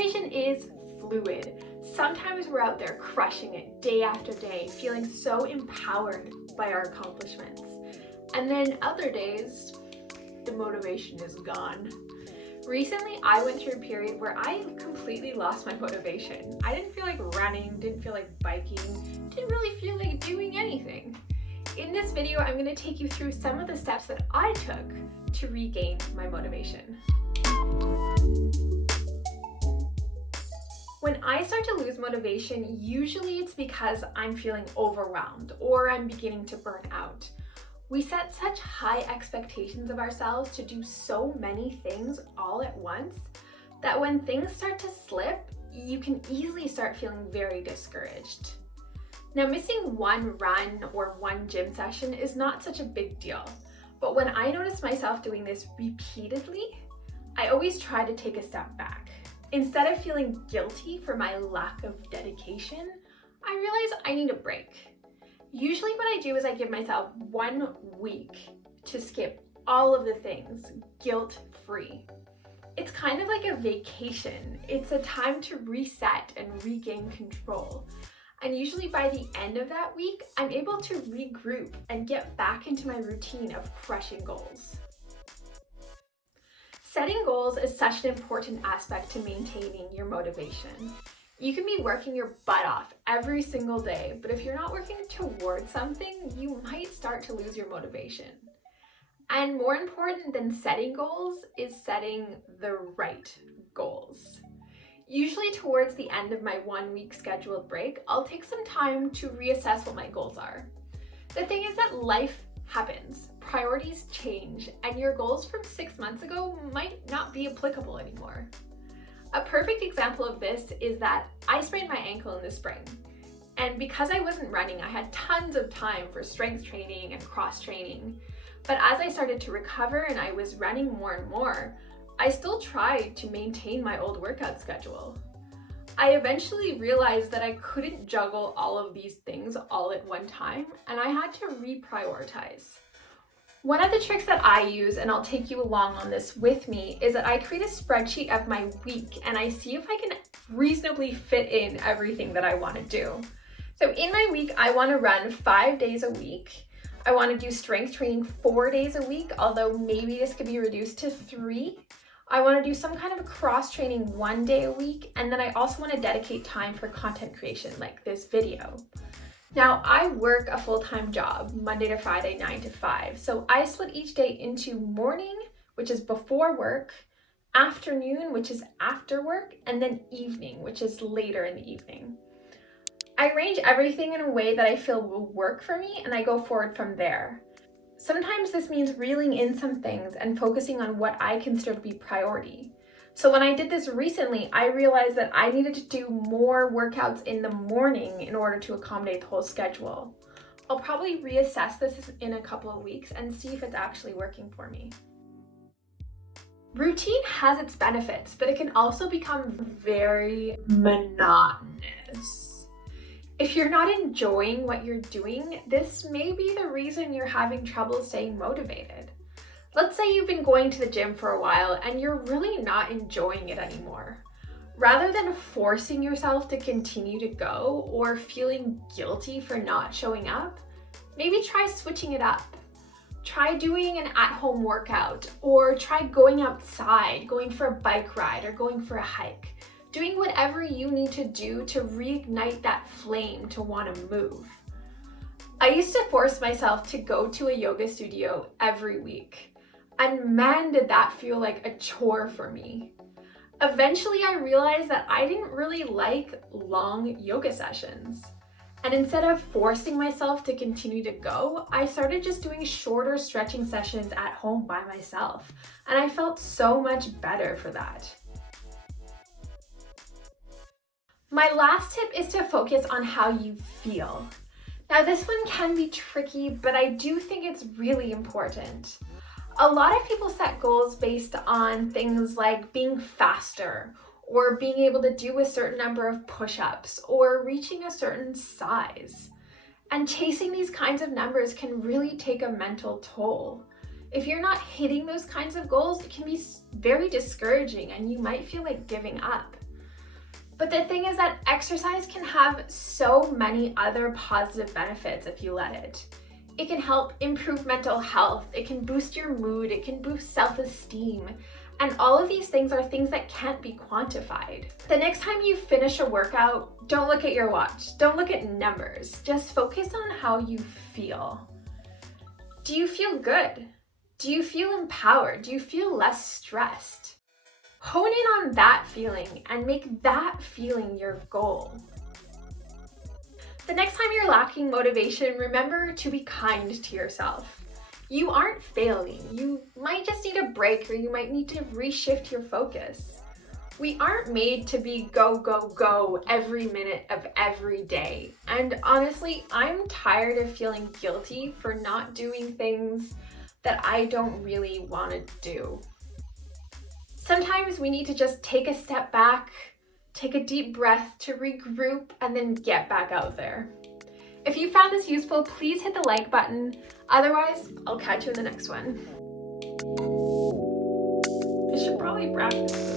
Motivation is fluid. Sometimes we're out there crushing it day after day, feeling so empowered by our accomplishments. And then other days, the motivation is gone. Recently, I went through a period where I completely lost my motivation. I didn't feel like running, didn't feel like biking, didn't really feel like doing anything. In this video, I'm going to take you through some of the steps that I took to regain my motivation. When I start to lose motivation, usually it's because I'm feeling overwhelmed or I'm beginning to burn out. We set such high expectations of ourselves to do so many things all at once that when things start to slip, you can easily start feeling very discouraged. Now, missing one run or one gym session is not such a big deal, but when I notice myself doing this repeatedly, I always try to take a step back. Instead of feeling guilty for my lack of dedication, I realize I need a break. Usually what I do is I give myself 1 week to skip all of the things guilt-free. It's kind of like a vacation. It's a time to reset and regain control. And usually by the end of that week, I'm able to regroup and get back into my routine of crushing goals. Setting goals is such an important aspect to maintaining your motivation. You can be working your butt off every single day, but if you're not working towards something, you might start to lose your motivation. And more important than setting goals is setting the right goals. Usually towards the end of my 1 week scheduled break, I'll take some time to reassess what my goals are. The thing is that life happens, priorities change, and your goals from 6 months ago might not be applicable anymore. A perfect example of this is that I sprained my ankle in the spring. And because I wasn't running, I had tons of time for strength training and cross training. But as I started to recover and I was running more and more, I still tried to maintain my old workout schedule. I eventually realized that I couldn't juggle all of these things all at one time, and I had to reprioritize. One of the tricks that I use, and I'll take you along on this with me, is that I create a spreadsheet of my week and I see if I can reasonably fit in everything that I want to do. So in my week, I want to run 5 days a week. I want to do strength training 4 days a week, although maybe this could be reduced to 3. I want to do some kind of cross training 1 day a week, and then I also want to dedicate time for content creation like this video. Now, I work a full-time job, Monday to Friday, 9 to 5. So I split each day into morning, which is before work, afternoon, which is after work, and then evening, which is later in the evening. I arrange everything in a way that I feel will work for me, and I go forward from there. Sometimes this means reeling in some things and focusing on what I consider to be priority. So when I did this recently, I realized that I needed to do more workouts in the morning in order to accommodate the whole schedule. I'll probably reassess this in a couple of weeks and see if it's actually working for me. Routine has its benefits, but it can also become very monotonous. If you're not enjoying what you're doing, this may be the reason you're having trouble staying motivated. Let's say you've been going to the gym for a while and you're really not enjoying it anymore. Rather than forcing yourself to continue to go or feeling guilty for not showing up, maybe try switching it up. Try doing an at-home workout, or try going outside, going for a bike ride or going for a hike. Doing whatever you need to do to reignite that flame to want to move. I used to force myself to go to a yoga studio every week, and man, did that feel like a chore for me. Eventually, I realized that I didn't really like long yoga sessions. And instead of forcing myself to continue to go, I started just doing shorter stretching sessions at home by myself, and I felt so much better for that. My last tip is to focus on how you feel. Now, this one can be tricky, but I do think it's really important. A lot of people set goals based on things like being faster, or being able to do a certain number of push-ups, or reaching a certain size. And chasing these kinds of numbers can really take a mental toll. If you're not hitting those kinds of goals, it can be very discouraging and you might feel like giving up. But the thing is that exercise can have so many other positive benefits if you let it. It can help improve mental health, it can boost your mood, it can boost self-esteem, and all of these things are things that can't be quantified. The next time you finish a workout, don't look at your watch, don't look at numbers, just focus on how you feel. Do you feel good? Do you feel empowered? Do you feel less stressed? Hone in on that feeling and make that feeling your goal. The next time you're lacking motivation, remember to be kind to yourself. You aren't failing. You might just need a break, or you might need to reshift your focus. We aren't made to be go, go, go every minute of every day. And honestly, I'm tired of feeling guilty for not doing things that I don't really want to do. Sometimes we need to just take a step back, take a deep breath to regroup, and then get back out there. If you found this useful, please hit the like button. Otherwise, I'll catch you in the next one. I should probably practice.